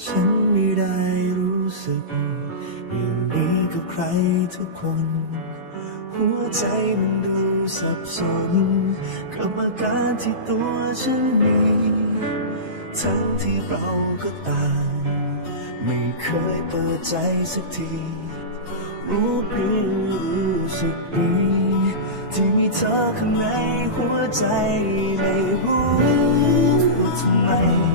ฉันไม่ได้รู้สึก อย่างนี้กับใครทุกคน หัวใจมันดูสับสน กับอาการที่ตัวฉันมี ทั้งที่เราก็ต่าง ไม่เคยเปิดใจสักที รู้เพียงรู้สึกดีที่มีเธอข้างในหัวใจไม่รู้ทำไม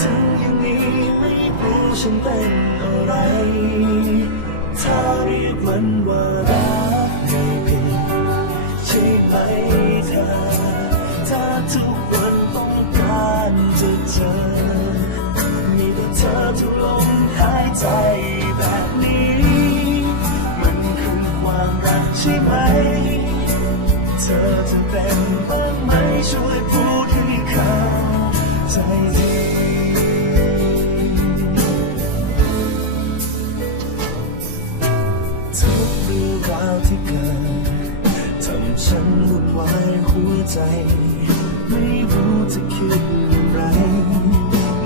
ถึงอย่างนี้ไม่รู้ฉันเป็นอะไร ถ้าเรียกมันว่ารักไม่ผิดใช่ไหมเธอ ถ้าทุกวันต้องการจะเจอ มีแต่เธอทุกลมหายใจแบบนี้ มันคือความรักใช่ไหม เธอจะเป็นบ้างไหมช่วยพูดให้เขาใจ วุ่นวายหัวใจ ไม่รู้จะคิดอะไร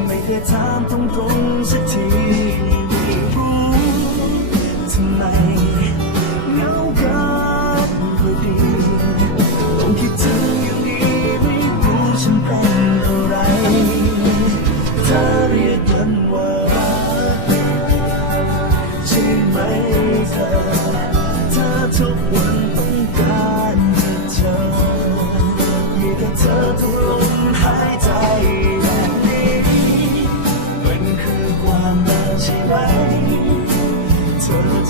ไม่เคยถามตรงๆสักที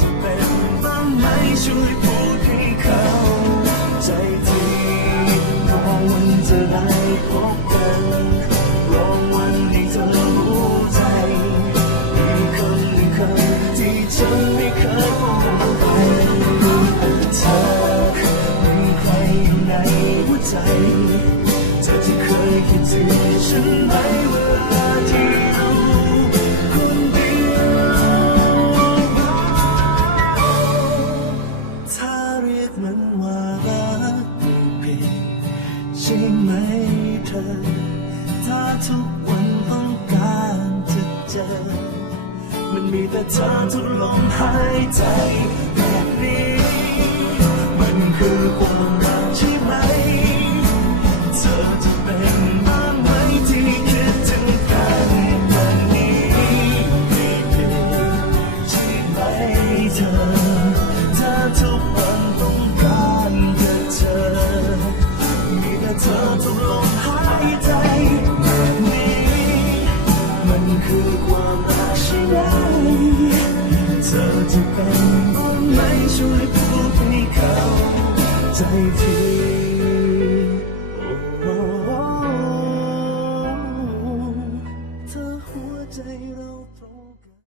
จะเป็นบ้างไหมช่วยพูดให้เขาใจทีรอวันจะได้พบกันรอวันที่เธอรู้ใจมีคำหนึ่งคำที่ฉันไม่เคยพูดไปเธอมีใครอยู่ในหัวใจเธอจะเคยคิดถึงฉันไหมเวลา ไหมเธอ ถ้าทุกวันต้องการจะเจอ มันมีแต่เธอทุกลมหายใจแบบนี้ มันคือความ อจะเป็นคนไม่ช่วยพูดให้เขาใจที